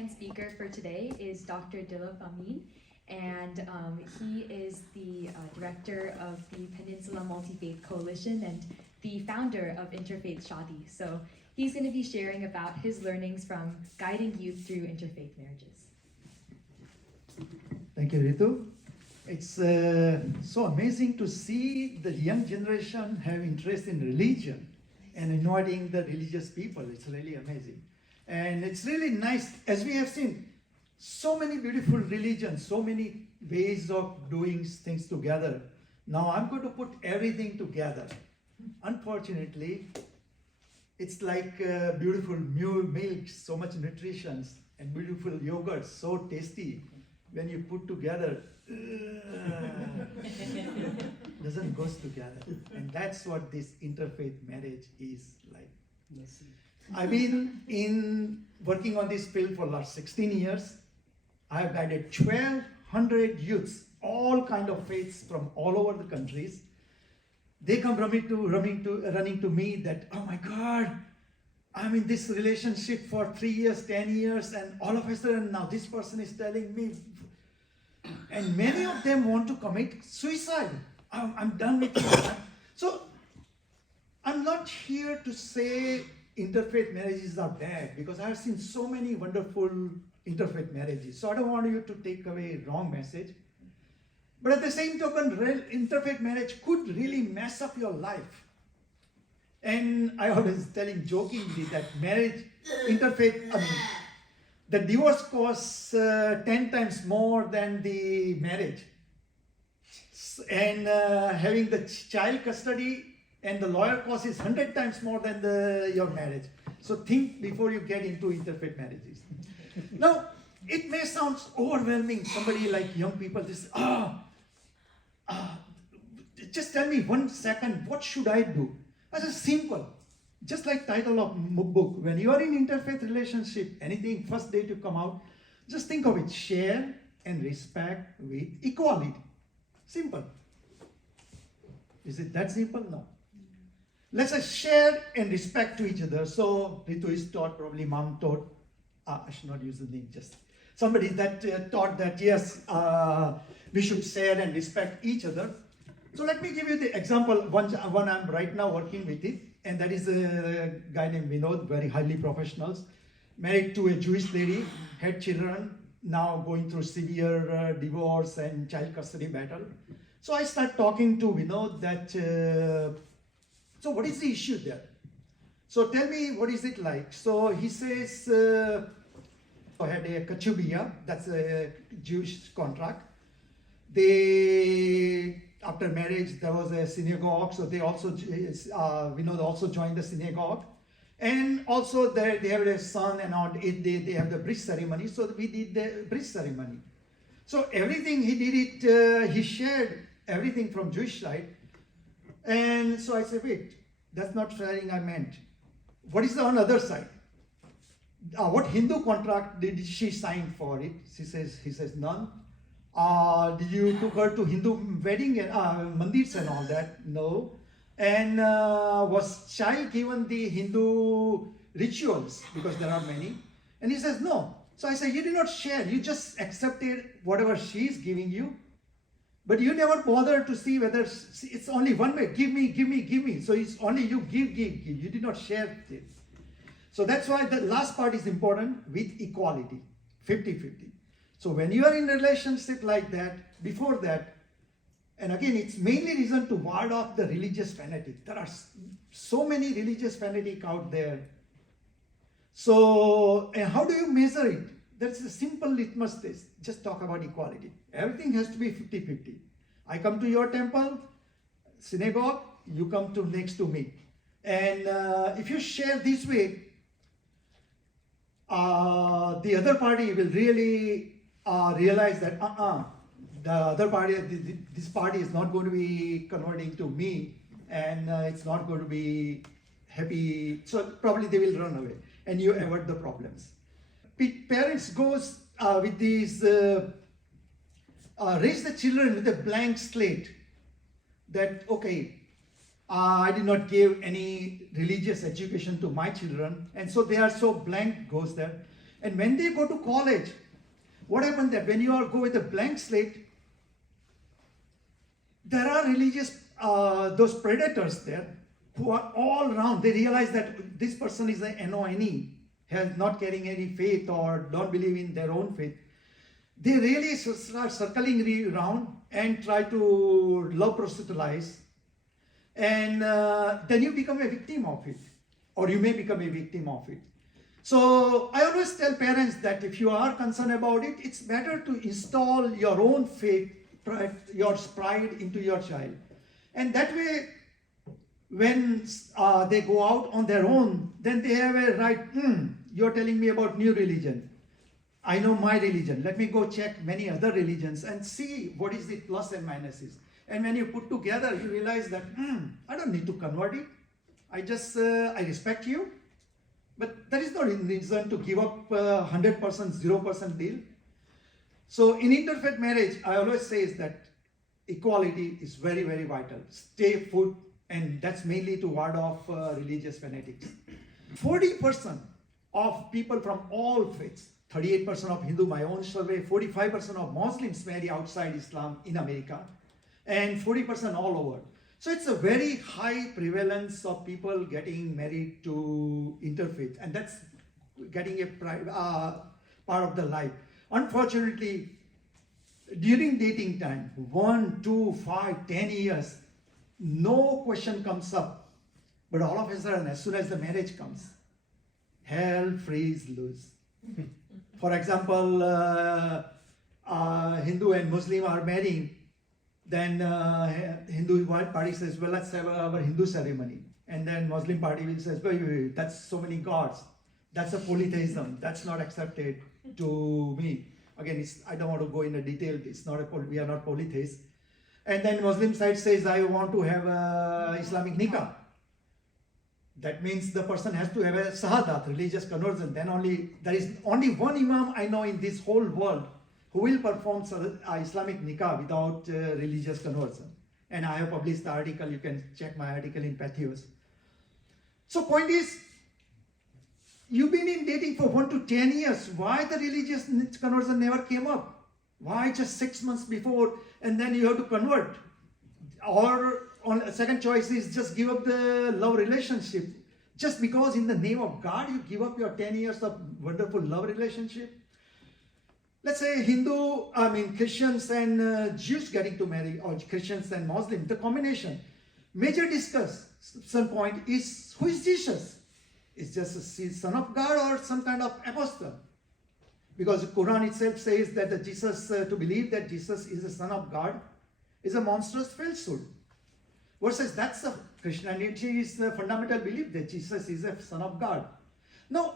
and speaker for today is Dr. Dilip Amin, and he is the director of the Peninsula Multi-Faith Coalition and the founder of InterfaithShaadi. So he's going to be sharing about his learnings from guiding youth through interfaith marriages. Thank you, Ritu. It's so amazing to see the young generation have interest in religion and inviting the religious people. It's really amazing. And it's really nice, as we have seen, so many beautiful religions, so many ways of doing things together. Now I'm going to put everything together. Unfortunately, it's like beautiful milk, so much nutrition, and beautiful yogurt, so tasty. When you put together, doesn't goes together. And that's what this interfaith marriage is like. I've been working on this field for the last 16 years. I have guided 1,200 youths, all kind of faiths from all over the countries. They come running to me that, oh my God, I'm in this relationship for 3 years, 10 years, and all of a sudden now this person is telling me, and many of them want to commit suicide. I'm done with it. So I'm not here to say interfaith marriages are bad, because I have seen so many wonderful interfaith marriages. So I don't want you to take away wrong message. But at the same token, interfaith marriage could really mess up your life. And I was telling jokingly that marriage, the divorce costs 10 times more than the marriage. And having the child custody and the lawyer cost is 100 times more than your marriage. So think before you get into interfaith marriages. Now, it may sound overwhelming. Somebody like young people, just tell me 1 second, what should I do? I said, simple. Just like title of book, when you are in interfaith relationship, anything first day to come out, just think of it, share and respect with equality. Simple. Is it that simple? No. Let's say share and respect to each other. So Ritu is taught, probably mom taught, I should not use the name, just somebody that taught that yes, we should share and respect each other. So let me give you the example, one I'm right now working with it, and that is a guy named Vinod, very highly professionals, married to a Jewish lady, had children, now going through severe divorce and child custody battle. So I start talking to Vinod that, so what is the issue there? So tell me, what is it like? So he says, I had a kachubia, that's a Jewish contract. After marriage, there was a synagogue, so they also, Vinod also joined the synagogue. And also they have a son, and on 8th day they have the bridge ceremony, so we did the bridge ceremony. So everything he did it, he shared everything from Jewish side. And so I said, wait, that's not sharing I meant. What is on the other side? What Hindu contract did she sign for it? He says none. Did you took her to Hindu wedding and mandirs and all that? No. And was child given the Hindu rituals? Because there are many. And he says no. So I say, you did not share. You just accepted whatever she is giving you. But you never bother to see whether it's only one way. Give me, give me, give me. So it's only you give. You did not share it. So that's why the last part is important, with equality, 50-50. So when you are in a relationship like that, before that, and again, it's mainly reason to ward off the religious fanatic. There are so many religious fanatic out there. So, and how do you measure it? That's a simple litmus test. Just talk about equality. Everything has to be 50-50. I come to your temple, synagogue, you come to next to me. And if you share this way, the other party will really realize that the other party, this party is not going to be converting to me, and it's not going to be happy. So probably they will run away, and you avoid the problems. Parents goes with these, raise the children with a blank slate. That okay, I did not give any religious education to my children, and so they are so blank goes there. And when they go to college, what happens that when you go with a blank slate, there are religious, those predators there who are all around. They realize that this person is an NONE, has not carrying any faith or don't believe in their own faith. They really start circling around and try to love proselytize. And then you become a victim of it, or you may become a victim of it. So I always tell parents that if you are concerned about it, it's better to install your own faith, your pride into your child. And that way, when they go out on their own, then they have a right, you're telling me about new religion. I know my religion. Let me go check many other religions and see what is the plus and minuses. And when you put together, you realize that, I don't need to convert it. I respect you. But there is no reason to give up 100%, 0% deal. So in interfaith marriage, I always say is that equality is very, very vital. Stay put, and that's mainly to ward off religious fanatics. 40% of people from all faiths, 38% of Hindu, my own survey, 45% of Muslims marry outside Islam in America, and 40% all over. So it's a very high prevalence of people getting married to interfaith, and that's getting a part of the life. Unfortunately, during dating time, 1, 2, 5, 10 years, no question comes up. But all of a sudden, as soon as the marriage comes, hell freeze loose. For example, Hindu and Muslim are marrying, then Hindu party says, well, let's have our Hindu ceremony. And then Muslim party will say, wait, that's so many gods. That's a polytheism. That's not accepted to me. Again, I don't want to go into detail. We are not polytheists. And then Muslim side says, I want to have Islamic nikah. That means the person has to have a shahadat, religious conversion. Then there is only one imam I know in this whole world who will perform Islamic nikah without religious conversion. And I have published the article. You can check my article in Patheos. So point is, you've been in dating for 1 to 10 years. Why the religious conversion never came up? Why just 6 months before and then you have to convert? Or second choice is just give up the love relationship. Just because in the name of God you give up your 10 years of wonderful love relationship. Let's say Christians and Jews getting to marry, or Christians and Muslims, the combination. Major discussion point is, who is Jesus? Is just a son of God or some kind of apostle? Because the Quran itself says that to believe that Jesus is the son of God is a monstrous falsehood. Versus that's the Christianity is the fundamental belief that Jesus is a son of God. Now,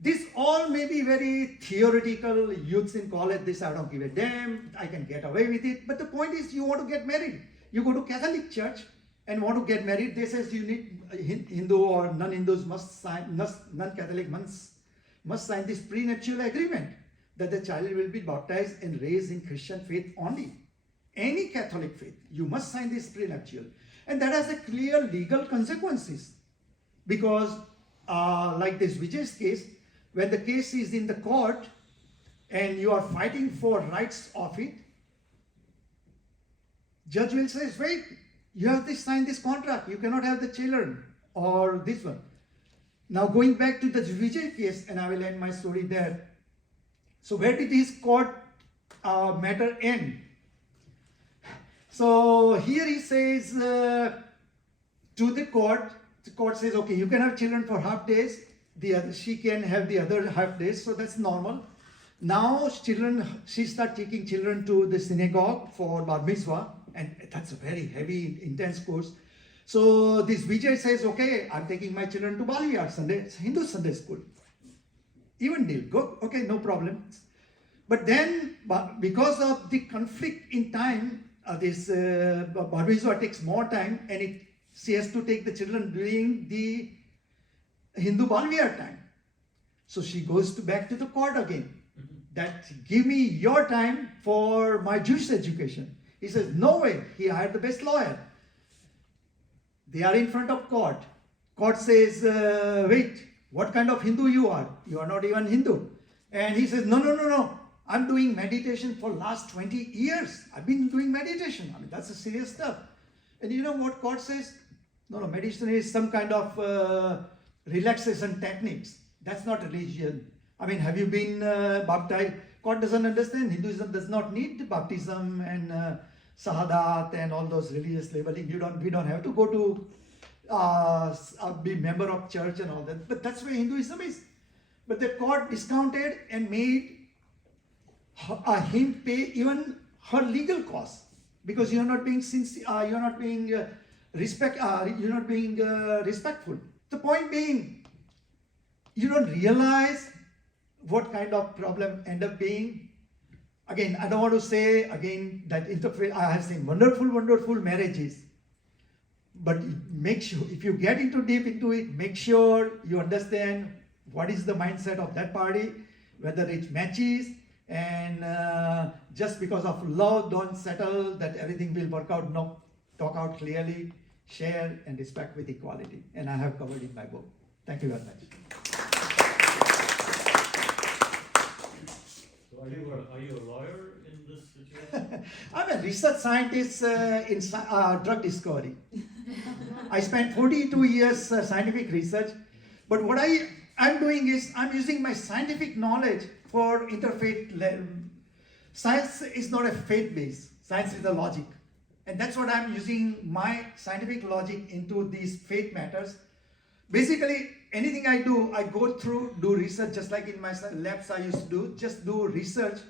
this all may be very theoretical. Youths in college, this I don't give a damn, I can get away with it. But the point is, you want to get married. You go to Catholic church and want to get married. They says you need Hindu or non-Hindus must sign, non-Catholic must sign this prenuptial agreement that the child will be baptized and raised in Christian faith only. Any Catholic faith, you must sign this prenuptial. And that has a clear legal consequences. Because like this Vijay's case, when the case is in the court and you are fighting for rights of it, judge will say, wait, you have to sign this contract. You cannot have the children or this one. Now going back to the Vijay case, and I will end my story there. So where did his court matter end? So here he says to the court says, okay, you can have children for half days. She can have the other half days, so that's normal. Now she starts taking children to the synagogue for bar mitzvah, and that's a very heavy, intense course. So this Vijay says, okay, I'm taking my children to Baliyar Hindu Sunday school. Even deal, go, okay, no problem. But then, because of the conflict in time, this bar mitzvah takes more time, and she has to take the children during the Hindu Baliyar time. So she goes back to the court again. That give me your time for my Jewish education. He says, no way. He hired the best lawyer. They are in front of court. Court says, wait, what kind of Hindu you are? You are not even Hindu. And he says, no. I'm doing meditation for last 20 years. I've been doing meditation. I mean, that's a serious stuff. And you know what God says? No, meditation is some kind of relaxation techniques. That's not religion. I mean, have you been baptized? God doesn't understand. Hinduism does not need baptism and shahadat and all those religious labeling. We don't have to go to be member of church and all that. But that's where Hinduism is. But the court discounted and made him pay even her legal costs because you're not being sincere, you're not being respectful. The point being, you don't realize what kind of problem end up being. Again, I don't want to say again that interfaith. I have seen wonderful marriages, but make sure if you get deep into it, make sure you understand what is the mindset of that party, whether it matches. And just because of love, don't settle that everything will work out. No, talk out clearly, share and respect with equality. And I have covered in my book. Thank you very much. So are you a lawyer in this situation? I'm a research scientist in drug discovery. I spent 42 years scientific research. But what I'm doing is I'm using my scientific knowledge for interfaith. Science is not a faith base. Science is a logic. And that's what I'm using my scientific logic into these faith matters. Basically, anything I do, I go through, do research, just like in my labs I used to do, just do research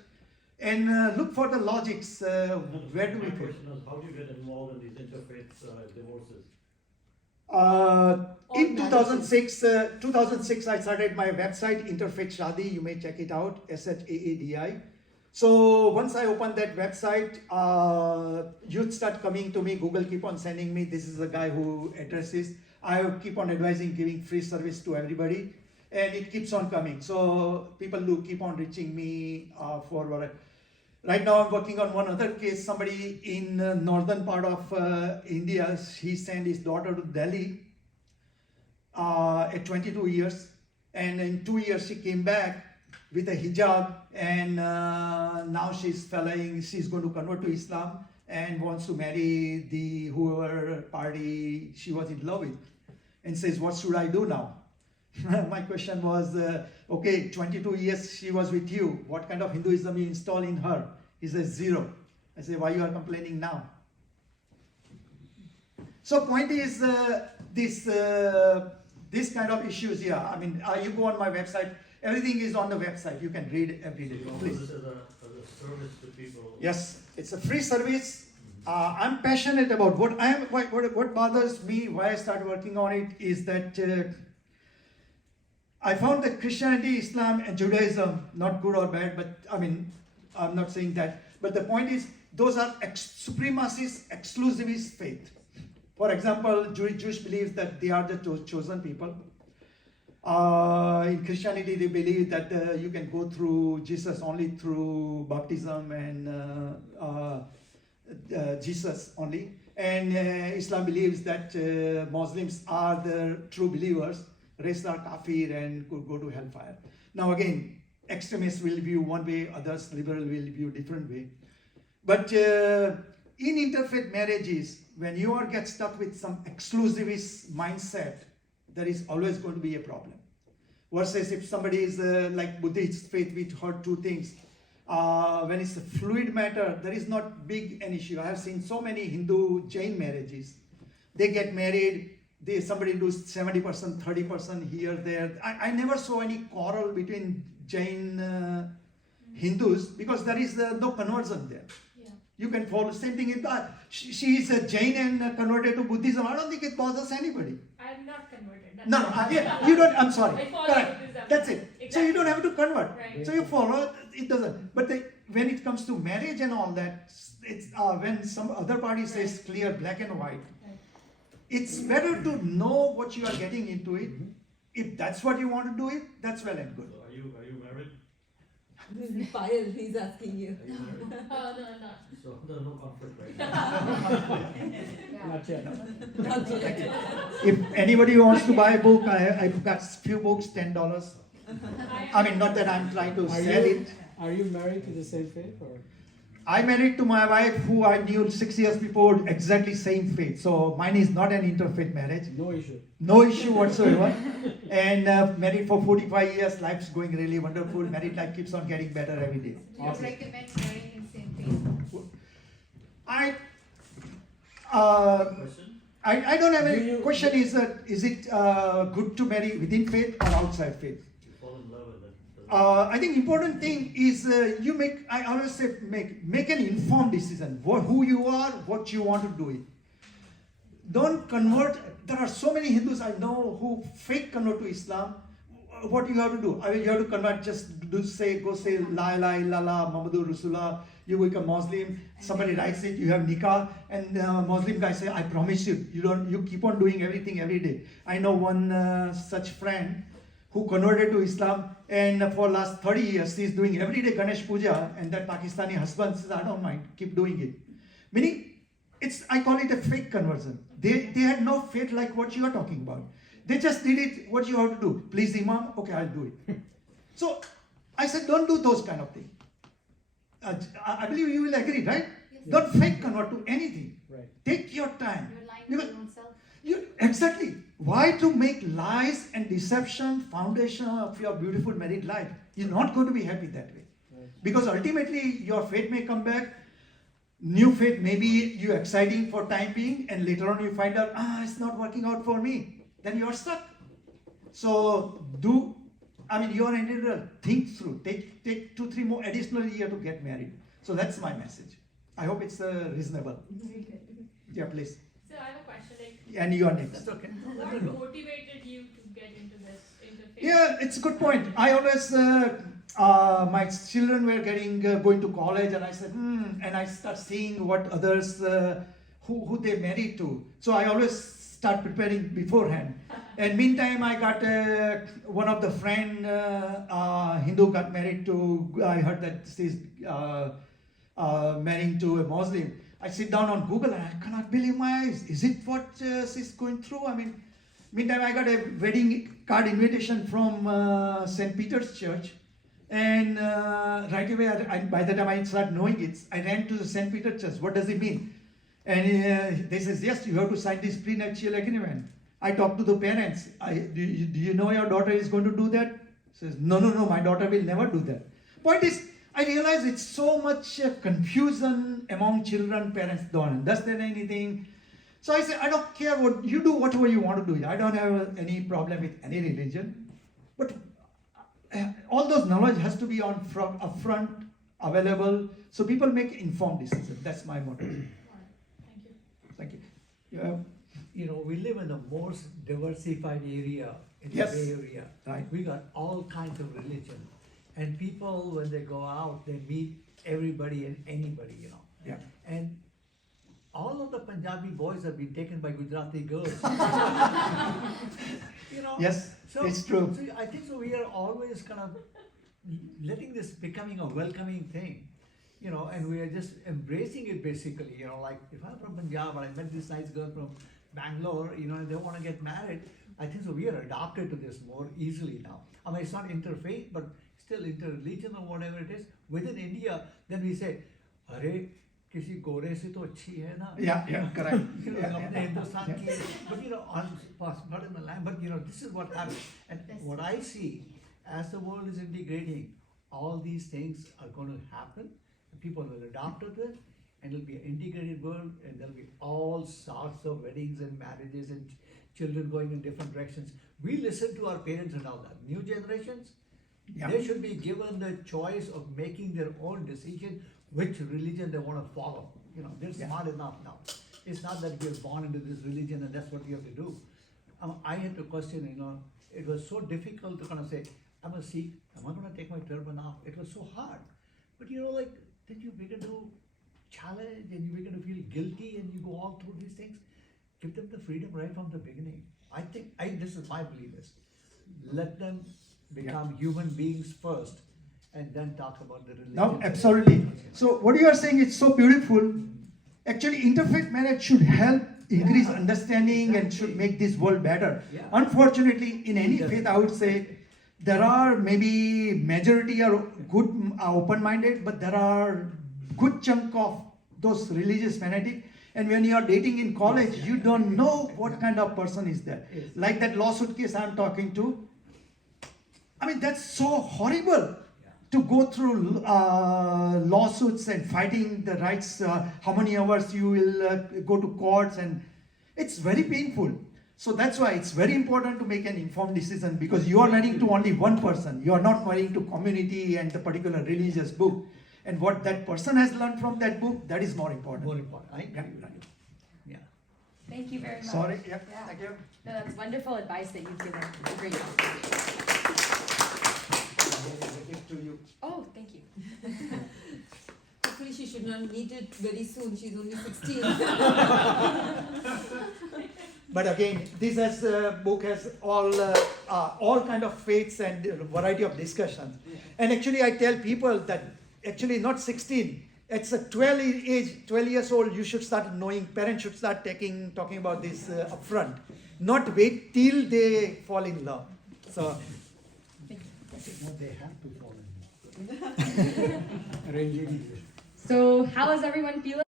and look for the logics. Where do we My go? question is, how do you get involved in these interfaith divorces? In 2006, I started my website, InterfaithShaadi. You may check it out, SHAADI. So once I opened that website, youth start coming to me. Google keep on sending me. This is the guy who addresses. I keep on advising, giving free service to everybody, and it keeps on coming. So people do keep on reaching me for what. Right now, I'm working on one other case. Somebody in northern part of India, he sent his daughter to Delhi at 22 years. And in 2 years, she came back with a hijab. And now she's going to convert to Islam and wants to marry the whoever party she was in love with. And says, what should I do now? My question was, okay, 22 years she was with you. What kind of Hinduism you install in her? He says, 0. I say, why you are complaining now? So point is, this kind of issues here. I mean, you go on my website. Everything is on the website. You can read every day. You offer Please. this as a service to people? Yes, it's a free service. I'm passionate about what bothers me, why I started working on it is that I found that Christianity, Islam, and Judaism, not good or bad, but I mean, I'm not saying that. But the point is, those are supremacist, exclusivist faith. For example, Jewish believes that they are the chosen people. In Christianity, they believe that you can go through Jesus only through baptism and Jesus only. And Islam believes that Muslims are the true believers, rest are kafir and could go to hellfire. Now again, extremists will view one way, others liberal will view different way. But in interfaith marriages, when you get stuck with some exclusivist mindset, there is always going to be a problem. Versus if somebody is like Buddhist faith, we heard two things. When it's a fluid matter, there is not big an issue. I have seen so many Hindu Jain marriages. They get married, somebody does 70%, 30% here, there. I never saw any quarrel between Jain Hindus because there is no conversion there. Yeah. You can follow the same thing. If she is a Jain and converted to Buddhism, I don't think it bothers anybody. I'm not converted. No, you don't. I'm sorry. I follow Correct. Buddhism. That's it. Exactly. So you don't have to convert. Right. So you follow. It doesn't. But when it comes to marriage and all that, it's when some other party says clear, black and white. Right. It's better to know what you are getting into it. If that's what you want to do it, that's well and good. So are you married? This is Payal, he's asking you. Are you married? Oh, no, I'm not. So there's no conflict right now. Not yet, no. Not yet. If anybody wants to buy a book, I've got few books, $10. I mean, not that I'm trying to sell it. Are you married to the same faith or? I married to my wife who I knew 6 years before, exactly same faith. So mine is not an interfaith marriage. No issue. No issue whatsoever. And married for 45 years, life's going really wonderful. Married life keeps on getting better every day. Do you recommend marrying in same faith? Question? I don't have Do any you- question. Is it good to marry within faith or outside faith? You fall in love with it. I think important thing is you make. I always say make an informed decision. Who you are, what you want to do it. Don't convert. There are so many Hindus I know who fake convert to Islam. What you have to do? I mean, you have to convert. Just go say La ilaha illallah Muhammadur Rasulullah. You become Muslim. Somebody writes it. You have nikah, and Muslim guy say, "I promise you, you keep on doing everything every day." I know one such friend who converted to Islam, and for last 30 years she's doing everyday Ganesh Puja, and that Pakistani husband says, "I don't mind, keep doing it." Meaning, I call it a fake conversion. They had no faith like what you are talking about. They just did it. What you have to do? Please, Imam. Okay, I'll do it. So I said, don't do those kind of things. I believe you will agree, right? Yes. Don't fake convert to anything. Right. Take your time. You're lying to Because your own self. exactly. Why to make lies and deception foundation of your beautiful married life? You're not going to be happy that way. Right. Because ultimately your faith may come back. New faith may be you exciting for time being, and later on you find out, it's not working out for me. Then you're stuck. So you're an individual. Think through. Take 2-3 more additional year to get married. So that's my message. I hope it's reasonable. Yeah, please. So I have a question, like, And you are next. That's okay. what motivated you to get into this interfaith? Yeah, it's a good point. I always, my children were going to college, and I said, and I start seeing what others, who they married to. So I always start preparing beforehand. And meantime, I got one of the friend, Hindu got married to, I heard that she's marrying to a Muslim. I sit down on Google and I cannot believe my eyes. Is it what she's going through? I mean, meantime, I got a wedding card invitation from St. Peter's Church. And right away, by the time I started knowing it, I ran to the St. Peter's Church. What does it mean? And they says, yes, you have to sign this prenuptial agreement. I talked to the parents. Do you know your daughter is going to do that? Says, no, my daughter will never do that. Point is, I realize it's so much confusion among children. Parents don't understand anything. So I said, I don't care what you do, whatever you want to do. I don't have any problem with any religion. But all those knowledge has to be upfront, available, so people make informed decisions. That's my motto. Thank you. Thank you. We live in the most diversified area in Yes. the Bay Area. Right. We got all kinds of religion. And people, when they go out, they meet everybody and anybody, Yeah. And all of the Punjabi boys have been taken by Gujarati girls. Yes, it's true. So I think so we are always kind of letting this becoming a welcoming thing. And we are just embracing it basically, like if I'm from Punjab and I met this nice girl from Bangalore, and they want to get married, I think so we are adapted to this more easily now. I mean, it's not interfaith, but still interreligion or whatever it is. Within India, then we say, Arey, kisi gore se to achhi hai na. Yeah, correct. Apne Hindustan ki, but pardon the land, but this is what happens. And what I see, as the world is integrating, all these things are going to happen. People will adapt to this, and it'll be an integrated world, and there'll be all sorts of weddings and marriages and children going in different directions. We listen to our parents and all that. New generations, Yeah. they should be given the choice of making their own decision which religion they want to follow. They're Yeah. smart enough now. It's not that we're born into this religion and that's what we have to do. I had to question, it was so difficult to kind of say, I'm a Sikh, am I going to take my turban off? It was so hard. But then you begin to challenge and you begin to feel guilty and you go all through these things. Give them the freedom right from the beginning. I think, this is my belief is, let them become human beings first and then talk about the religion. No, absolutely. So what you are saying is so beautiful. Actually, interfaith marriage should help increase understanding and should make this world better. Yeah. Unfortunately, in any Yes. faith, I would say, there are maybe majority are good, open-minded, but there are good chunk of those religious fanatic. And when you are dating in college, you don't know what kind of person is there. Yes. Like that lawsuit case I'm talking to. I mean, that's so horrible to go through lawsuits and fighting the rights. How many hours you will go to courts, and it's very painful. So that's why it's very important to make an informed decision, because you are marrying to only one person. You are not marrying to community and the particular religious book. And what that person has learned from that book, that is more important. More important, I agree Yeah. with you. Yeah. Thank you very much. Sorry, yeah, Yeah. thank you. No, that's wonderful advice that you've given. Great. Give to you. Oh, thank you. Hopefully she should not need it very soon, she's only 16. But again, this book has all kind of faiths and variety of discussions. And actually, I tell people that actually not 16. It's a 12 years old. You should start knowing. Parents should start talking about this upfront. Not wait till they fall in love. So No, they have to fall in love. arranging? So, how is everyone feeling?